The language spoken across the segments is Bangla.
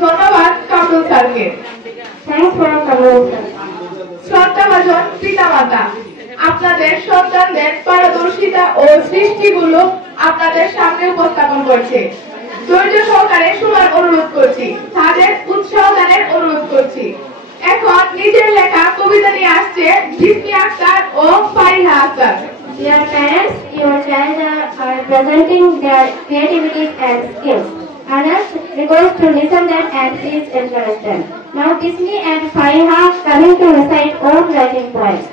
ধন্যবাদ কামরুল স্যারকে। শ্রদ্ধাভাজন পিতামাতা, আপনাদের সন্তানদের পারদর্শিতা ও সৃষ্টিগুলো আপনাদের সামনে উপস্থাপন করছে। ধৈর্য সহকারে শোনার অনুরোধ করছি, তাদের উৎসাহ দানের অনুরোধ করছি। এখন নিজের লেখা কবিতা নিয়ে আসছে জিসমি আক্তার ও Fariha Akter. Dear parents, your child are presenting their creativities and skills. Others request to listen them and please encourage them. Now Disney and Fariha coming to recite own writing poems.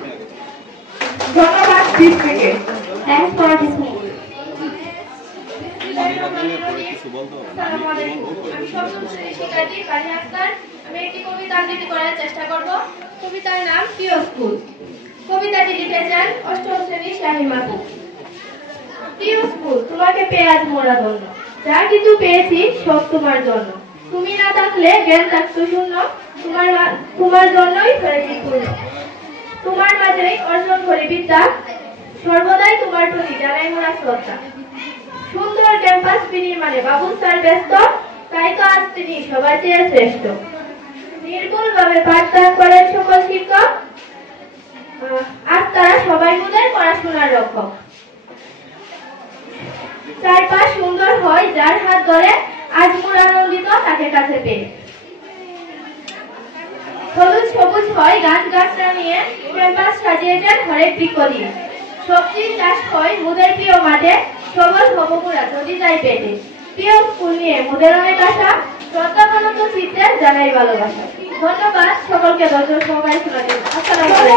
ধন্যবাদ জিসমিকে। Thanks for Disney. আমি একটি কবিতা আবৃত্তি করার চেষ্টা করব। কবিতার নাম প্রিয় স্কুল। কবিতাটি লিখেছেন অষ্টম শ্রেণীর শাহিন মাহবুব। প্রিয় স্কুল, তোমাকে পেয়ে আজ মোরা ধন্য, যা কিছু পেয়েছি সব তোমার জন্য। তুমি না থাকলে জ্ঞান থাকতো শূন্য, তোমার জন্যই হয়েছি পূর্ণ। তোমার মাঝেই অর্জন করি বিদ্যা, সর্বদাই তোমার প্রতি জানাই মোরা শ্রদ্ধা। সুন্দর ক্যাম্পাস বিনির্মাণে বাবু স্যার ব্যস্ত, তাই তো আজ তিনি সবার চেয়ে শ্রেষ্ঠ। নির্ভুল ভাবে পাঠদান করেন সকল শিক্ষক, আজ তারা সবাই মোদের পড়াশোনার রক্ষক। চারপাশ সুন্দর হয় যার হাত ধরে, আজ মোরা আনন্দিত তাকে কাছে পেয়ে। হলুদ সবুজ হয় গাছ গাছরা নিয়ে, ক্যাম্পাস সাজিয়েছেন হরেক বৃক্ষ দিয়ে। সবজির চাষ হয় মোদের প্রিয় মাঠে, সবল হব মোরা যদি যাই পেটে। প্রিয় স্কুল নিয়ে মোদের অনেক আশা, শ্রদ্ধামানত চিত্তে জানাই ভালোবাসা। ধন্যবাদ সকলকে, দর্শক সহকারী শোনাতে। আসসালামু আলাইকুম।